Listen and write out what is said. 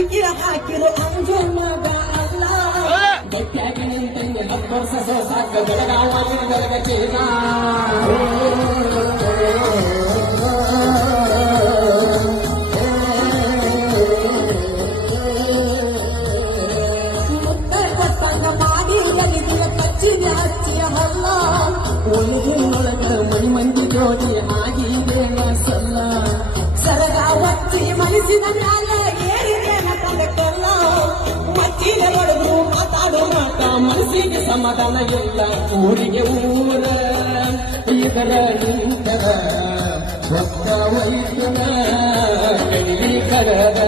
ಅಂಜಿಕೆ ಹಾಕಿರೋ ಅಂಜನಗ ಅಲ್ಲ ಗಟ್ಟಿಯಾಗಿ ನಿಂತಂಗೆ 10 ವರ್ಷ ಸಾಕ ಬೆಳಗಾವಲ್ಲಿ ಬೆಳಗೇನ ಮಣಿ ಮಂದಿ ಜೋಡಿ ಆಗಿದೆ ಸಲ್ಲ ಸರಗಾವತ್ತಿ ಮನಸ್ಸಿನ ಮ್ಯಾಲ ಏರಿದೆ ಮತಲ್ಲ ಮಚ್ಚಿನ ಹೊಡೆದು ಮಾತಾಡೋ ಮಾತ ಮನಸ್ಸಿಗೆ ಸಮಾಧಾನ ಇಲ್ಲ ಊರಿಗೆ ಊರ ಇದರ ನಿಂತರ ಭಕ್ತ ವೈದ್ಯನ ಕಡಿ ಕರದ